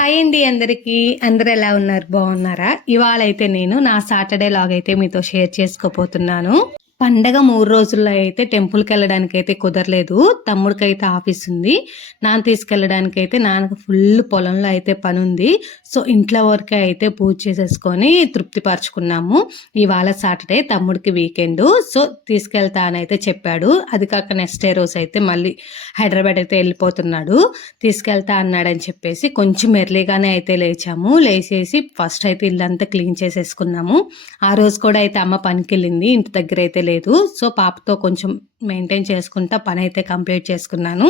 Hi అండి అందరికీ. అందరు ఎలా ఉన్నారు? బాగున్నారా? ఇవాళ అయితే నేను నా సాటర్డే లాగ్ అయితే మీతో షేర్ చేసుకోపోతున్నాను పండగ మూడు రోజుల్లో అయితే టెంపుల్కి వెళ్ళడానికి అయితే కుదరలేదు. తమ్ముడికి అయితే ఆఫీస్ ఉంది. నాన్న తీసుకెళ్ళడానికి అయితే నాన్నకు ఫుల్ పొలంలో అయితే పని ఉంది సో ఇంట్లో వరకే అయితే పూజ చేసేసుకొని తృప్తి పరుచుకున్నాము ఇవాళ సాటర్డే తమ్ముడికి వీకెండ్. సో తీసుకెళ్తా అని అయితే చెప్పాడు. అది కాక నెక్స్ట్ డే రోజు అయితే మళ్ళీ హైదరాబాద్ అయితే వెళ్ళిపోతున్నాడు. తీసుకెళ్తా అన్నాడని చెప్పేసి కొంచెం ఎర్లీగానే అయితే లేచాము. లేచేసి ఫస్ట్ అయితే ఇల్లంతా క్లీన్ చేసేసుకున్నాము. ఆ రోజు కూడా అయితే అమ్మ పనికి వెళ్ళింది ఇంటి దగ్గర అయితే లేదు. సో పాపతో కొంచెం మెయింటైన్ చేసుకుంటా పని అయితే కంప్లీట్ చేసుకున్నాను.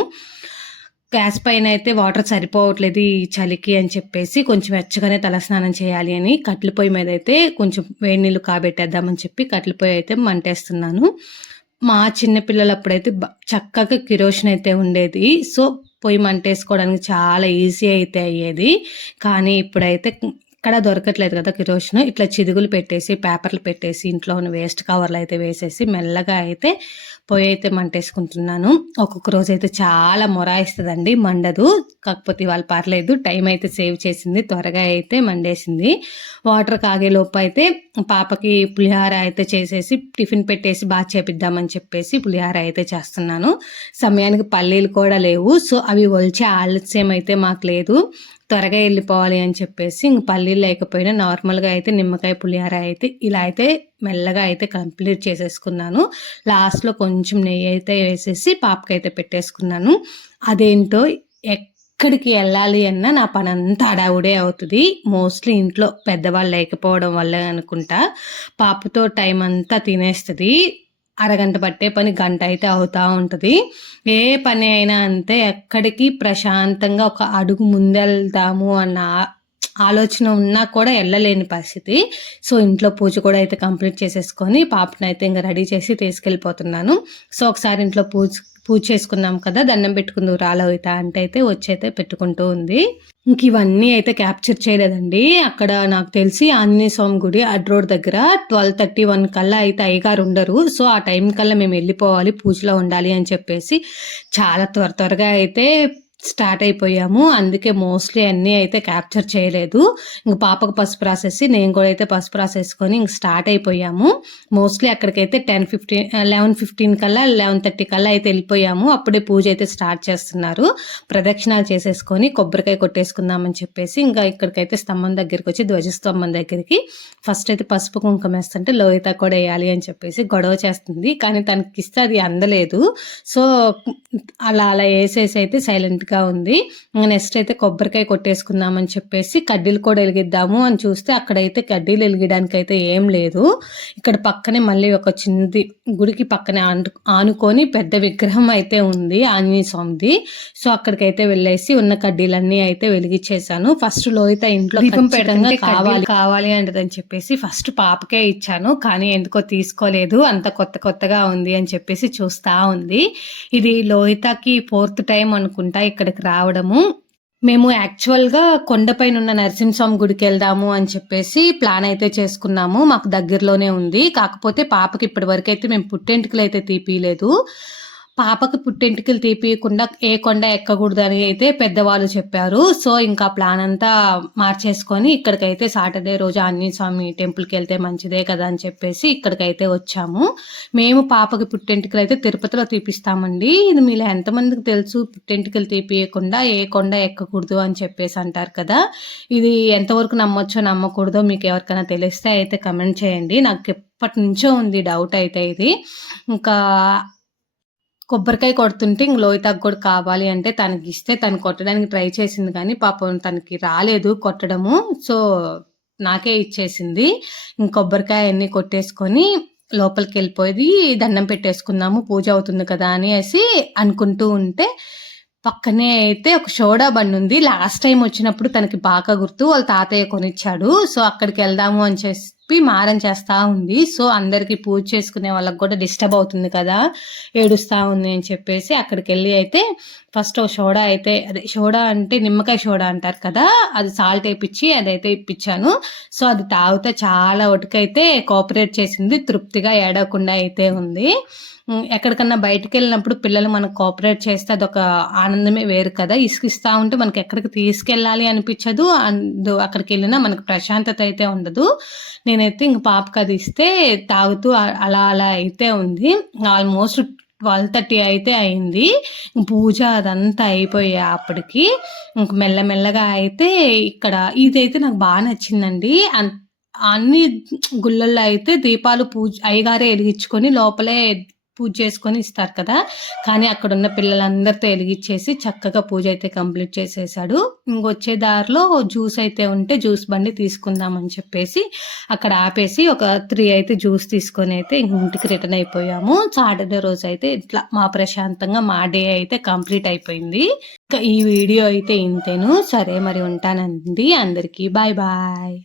గ్యాస్ పైన అయితే వాటర్ సరిపోవట్లేదు ఈ చలికి అని చెప్పేసి కొంచెం వెచ్చగానే తలస్నానం చేయాలి అని కట్టెల పొయ్యి మీద అయితే కొంచెం వేడి నీళ్ళు కాబెట్టేద్దామని చెప్పి కట్టెల పొయ్యి అయితే మంటేస్తున్నాను. మా చిన్నపిల్లలు అప్పుడైతే చక్కగా కిరోషన్ అయితే ఉండేది. సో పొయ్యి మంటేసుకోవడానికి చాలా ఈజీ అయితే అయ్యేది. కానీ ఇప్పుడైతే ఎక్కడ దొరకట్లేదు కదా కిరోషన్. ఇట్లా చిదుగులు పెట్టేసి పేపర్లు పెట్టేసి ఇంట్లో ఉన్న వేస్ట్ కవర్లు అయితే వేసేసి మెల్లగా అయితే పొయ్యి అయితే మంటేసుకుంటున్నాను. ఒక్కొక్క రోజు అయితే చాలా మొరాయిస్తుందండి మండదు. కాకపోతే ఇవాళ పర్లేదు టైం అయితే సేవ్ చేసింది త్వరగా అయితే మండేసింది. వాటర్ కాగే లోపు అయితే పాపకి పులిహార అయితే చేసేసి టిఫిన్ పెట్టేసి బాగా చేపిద్దామని చెప్పేసి పులిహార అయితే చేస్తున్నాను. సమయానికి పల్లీలు కూడా లేవు సో అవి ఒలిచే ఆలస్యం అయితే మాకు లేదు. త్వరగా వెళ్ళిపోవాలి అని చెప్పేసి ఇంక పల్లీలు లేకపోయినా నార్మల్గా అయితే నిమ్మకాయ పులిహార అయితే ఇలా అయితే మెల్లగా అయితే కంప్లీట్ చేసేసుకున్నాను. లాస్ట్లో కొంచెం నెయ్యి అయితే వేసేసి పాపకైతే పెట్టేసుకున్నాను. అదేంటో ఎక్కడికి వెళ్ళాలి అన్నా నా పని అంతా అడావుడే అవుతుంది. మోస్ట్లీ ఇంట్లో పెద్దవాళ్ళు లేకపోవడం వల్ల అనుకుంటా. పాపతో టైం అంతా తినేస్తుంది. అరగంట పట్టే పని గంట అయితే అవుతూ ఉంటుంది. ఏ పని అయినా అంతే ఎక్కడికి ప్రశాంతంగా ఒక అడుగు ముందెళ్తాము అన్న ఆలోచన ఉన్నా కూడా వెళ్ళలేని పరిస్థితి. సో ఇంట్లో పూజ కూడా అయితే కంప్లీట్ చేసేసుకొని పాపను అయితే ఇంకా రెడీ చేసి తీసుకెళ్ళిపోతున్నాను. సో ఒకసారి ఇంట్లో పూజ పూజ చేసుకున్నాం కదా దండం పెట్టుకుందు రాలవుతా అంటే అయితే వచ్చి అయితే పెట్టుకుంటూ ఉంది. ఇంక ఇవన్నీ అయితే క్యాప్చర్ చేయలేదండి. అక్కడ నాకు తెలిసి ఆంజనేయ స్వామి గుడి అడ్ రోడ్ దగ్గర ట్వెల్వ్ థర్టీ వన్ కల్లా అయితే అయ్యగారు ఉండరు. సో ఆ టైం కల్లా మేము వెళ్ళిపోవాలి పూజలో ఉండాలి అని చెప్పేసి చాలా త్వర త్వరగా అయితే స్టార్ట్ అయిపోయాము. అందుకే మోస్ట్లీ అన్నీ అయితే క్యాప్చర్ చేయలేదు. ఇంక పాపకు పసుపు రాసేసి నేను కూడా అయితే పసుపు రాసేసుకొని ఇంక స్టార్ట్ అయిపోయాము. మోస్ట్లీ అక్కడికైతే టెన్ ఫిఫ్టీన్ లెవెన్ ఫిఫ్టీన్ కల్లా లెవెన్ థర్టీ కల్లా అయితే వెళ్ళిపోయాము. అప్పుడే పూజ అయితే స్టార్ట్ చేస్తున్నారు. ప్రదక్షిణాలు చేసేసుకొని కొబ్బరికాయ కొట్టేసుకుందామని చెప్పేసి ఇంకా ఇక్కడికైతే స్తంభం దగ్గరికి వచ్చి ధ్వజస్తంభం దగ్గరికి ఫస్ట్ అయితే పసుపు కుంకుమ వేస్తుంటే లోహిత కూడా వేయాలి అని చెప్పేసి గొడవ చేస్తుంది. కానీ తనకి ఇస్తే అది అందలేదు. సో అలా అలా వేసేసి అయితే సైలెంట్ సైలెంట్గా ఉంది. నెక్స్ట్ అయితే కొబ్బరికాయ కొట్టేసుకుందామని చెప్పేసి కడ్డీలు కూడా వెలిగిద్దాము అని చూస్తే అక్కడైతే కడ్డీలు వెలిగడానికి అయితే ఏం లేదు. ఇక్కడ పక్కనే మళ్ళీ ఒక చిన్నది గుడికి పక్కనే ఆను ఆనుకొని పెద్ద విగ్రహం అయితే ఉంది ఆంజనేయ స్వామిది. సో అక్కడికైతే వెళ్ళేసి ఉన్న కడ్డీలన్నీ అయితే వెలిగించేసాను ఫస్ట్ లోహిత ఇంట్లో ఖచ్చితంగా కావాలి కావాలి అంటదని చెప్పేసి ఫస్ట్ పాపకే ఇచ్చాను. కానీ ఎందుకో తీసుకోలేదు. అంత కొత్త కొత్తగా ఉంది అని చెప్పేసి చూస్తా ఉంది. ఇది లోహితకి ఫోర్త్ టైం అనుకుంటా. ఇక్కడికి రావడము. మేము యాక్చువల్గా కొండపైన ఉన్న నరసింహస్వామి గుడికి వెళ్దాము అని చెప్పేసి ప్లాన్ అయితే చేసుకున్నాము. మాకు దగ్గరలోనే ఉంది. కాకపోతే పాపకి ఇప్పటి వరకు అయితే మేము పుట్టెంటుకలు అయితే తీపియలేదు. పాపకి పుట్టెంటుకలు తీపియకుండా ఏ కొండ ఎక్కకూడదు అని అయితే పెద్దవాళ్ళు చెప్పారు. సో ఇంకా ప్లాన్ అంతా మార్చేసుకొని ఇక్కడికైతే సాటర్డే రోజు ఆంజనేయ స్వామి టెంపుల్కి వెళ్తే మంచిదే కదా అని చెప్పేసి ఇక్కడికైతే వచ్చాము. మేము పాపకి పుట్టెంటుకలు అయితే తిరుపతిలో తీపిస్తామండి. ఇది మీలో ఎంతమందికి తెలుసు? పుట్టెంటుకలు తీపియకుండా ఏ కొండ ఎక్కకూడదు అని చెప్పేసి అంటారు కదా. ఇది ఎంతవరకు నమ్మొచ్చో నమ్మకూడదో మీకు ఎవరికైనా తెలిస్తే అయితే కమెంట్ చేయండి. నాకు ఎప్పటి నుంచో ఉంది డౌట్ అయితే ఇది. ఇంకా కొబ్బరికాయ కొడుతుంటే ఇంక లోహితకు కూడా కావాలి అంటే తనకి ఇస్తే తను కొట్టడానికి ట్రై చేసింది కానీ పాపం తనకి రాలేదు కొట్టడము. సో నాకే ఇచ్చేసింది. ఇంక కొబ్బరికాయ అన్ని కొట్టేసుకొని లోపలికి వెళ్ళిపోయి దండం పెట్టేసుకుందాము పూజ అవుతుంది కదా అనేసి అనుకుంటూ ఉంటే పక్కనే అయితే ఒక సోడా బండి ఉంది. లాస్ట్ టైం వచ్చినప్పుడు తనకి బాగా గుర్తు వాళ్ళ తాతయ్య కొనిచ్చాడు. సో అక్కడికి వెళ్దాము అని చెప్పి చెప్పి మారం చేస్తూ ఉంది. సో అందరికీ పూజ చేసుకునే వాళ్ళకి కూడా డిస్టర్బ్ అవుతుంది కదా ఏడుస్తూ ఉంది అని చెప్పేసి అక్కడికి వెళ్ళి అయితే ఫస్ట్ సోడా అయితే అదే సోడా అంటే నిమ్మకాయ సోడా అంటారు కదా అది సాల్ట్ వేయించి అదైతే ఇప్పించాను సో అది తాగితే చాలా ఒటుకైతే కోఆపరేట్ చేసింది తృప్తిగా ఏడవకుండా అయితే ఉంది. ఎక్కడికన్నా బయటికి వెళ్ళినప్పుడు పిల్లలు మనకు కోఆపరేట్ చేస్తే అదొక ఆనందమే వేరు కదా. ఇసుకిస్తూ ఉంటే మనకి ఎక్కడికి తీసుకెళ్ళాలి అనిపించదు అండ్ అక్కడికి వెళ్ళినా మనకు ప్రశాంతత అయితే ఉండదు. నేను నేనైతే ఇంక పాపకి అది ఇస్తే తాగుతూ అలా అలా అయితే ఉంది. ఆల్మోస్ట్ ట్వెల్వ్ థర్టీ అయితే అయింది. పూజ అదంతా అయిపోయా అప్పటికి. ఇంక మెల్లమెల్లగా అయితే ఇక్కడ ఇదైతే నాకు బాగా నచ్చిందండి. అన్- అన్ని గుళ్ళల్లో అయితే దీపాలు పూజ అయ్యగారే వెలిగించుకొని లోపలే పూజ చేసుకొని ఇస్తారు కదా. కానీ అక్కడ ఉన్న పిల్లలందరితో వెలిగించేసి చక్కగా పూజ అయితే కంప్లీట్ చేసేసాడు. ఇంకొచ్చే దారిలో జ్యూస్ అయితే ఉంటే జ్యూస్ బండి తీసుకుందామని చెప్పేసి అక్కడ ఆపేసి ఒక త్రీ అయితే జ్యూస్ తీసుకొని అయితే ఇంటికి రిటర్న్ అయిపోయాము. సాటర్డే రోజు అయితే ఇట్లా మా ప్రశాంతంగా మా డే అయితే కంప్లీట్ అయిపోయింది. ఇంకా ఈ వీడియో అయితే ఇంతేను. సరే మరి ఉంటానండి. అందరికీ బాయ్ బాయ్.